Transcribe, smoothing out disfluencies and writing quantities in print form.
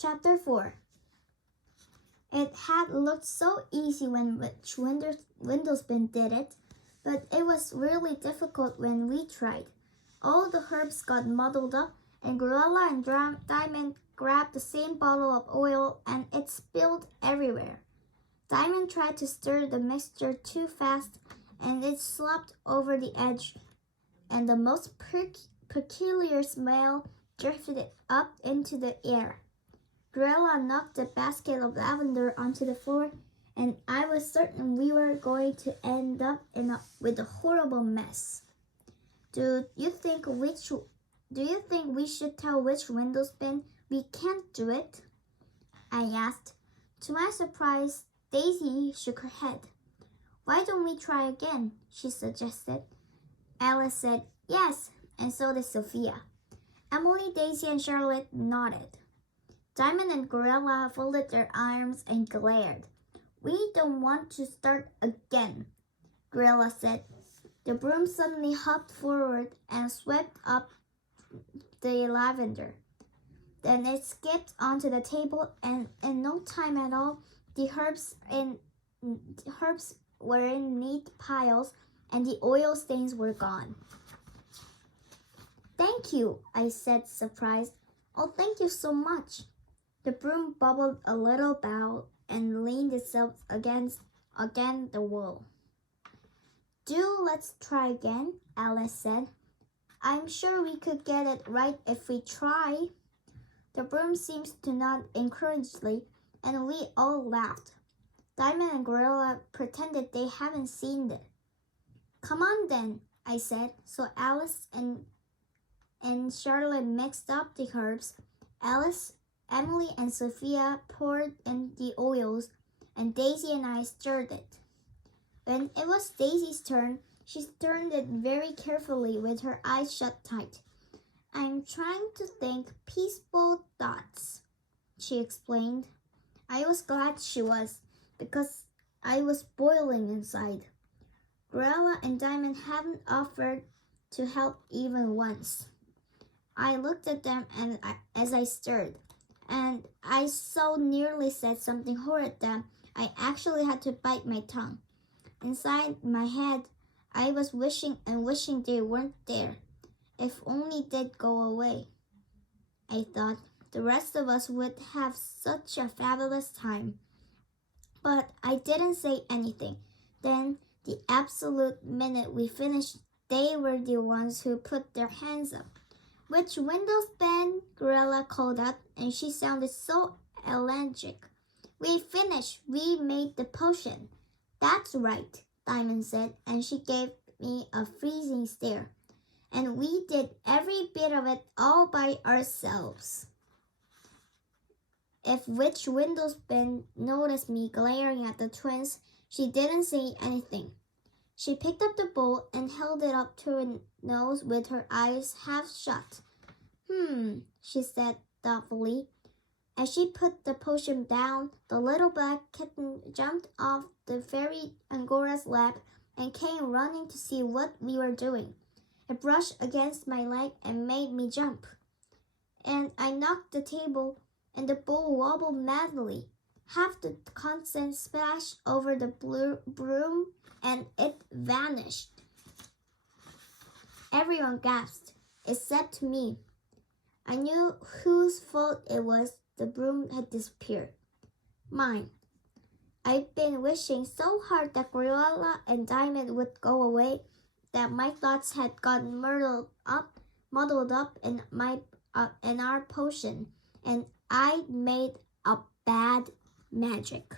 Chapter 4. It had looked so easy when Windowspin did it, but it was really difficult when we tried. All the herbs got muddled up, and Gorilla and Diamond grabbed the same bottle of oil, and it spilled everywhere. Diamond tried to stir the mixture too fast, and it slopped over the edge, and the most peculiar smell drifted up into the air. Gorilla knocked the basket of lavender onto the floor, and I was certain we were going to end up with a horrible mess. Do you think we should tell which Windowspin we can't do it? I asked. To my surprise, Daisy shook her head. Why don't we try again? She suggested. Alice said yes, and so did Sophia. Emily, Daisy, and Charlotte nodded. Diamond and Gorilla folded their arms and glared. We don't want to start again, Gorilla said. The broom suddenly hopped forward and swept up the lavender. Then it skipped onto the table, and in no time at all, the herbs were in neat piles, and the oil stains were gone. Thank you, I said, surprised. Oh, thank you so much. The broom bubbled a little bow and leaned itself against the wall. Let's try again, Alice said. I'm sure we could get it right if we try. The broom seemed to nod encouragingly, and we all laughed. Diamond and Gorilla pretended they hadn't seen it. Come on then, I said. So Alice and Charlotte mixed up the herbs. Alice, Emily, and Sophia poured in the oils, and Daisy and I stirred it. When it was Daisy's turn, she stirred it very carefully with her eyes shut tight. I'm trying to think peaceful thoughts, she explained. I was glad she was, because I was boiling inside. Gorilla and Diamond hadn't offered to help even once. I looked at them as I stirred, and I so nearly said something horrid that I actually had to bite my tongue. Inside my head, I was wishing and wishing they weren't there. If only they'd go away. I thought the rest of us would have such a fabulous time. But I didn't say anything. Then, the absolute minute we finished, they were the ones who put their hands up. Which Windowspin? Gorilla called out, and she sounded so electric. We finished. We made the potion. That's right, Diamond said, and she gave me a freezing stare. And we did every bit of it all by ourselves. If Witch Windowspin noticed me glaring at the twins, she didn't say anything. She picked up the bowl and held it up to her nose with her eyes half shut. She said thoughtfully. As she put the potion down, the little black kitten jumped off the fairy Angora's lap and came running to see what we were doing. It brushed against my leg and made me jump. And I knocked the table, and the bowl wobbled madly. Half the contents splashed over the broom, and it vanished. Everyone gasped, except me. I knew whose fault it was. The broom had disappeared. Mine. I'd been wishing so hard that Gorilla and Diamond would go away that my thoughts had gotten muddled up in our potion, and I made a bad magic.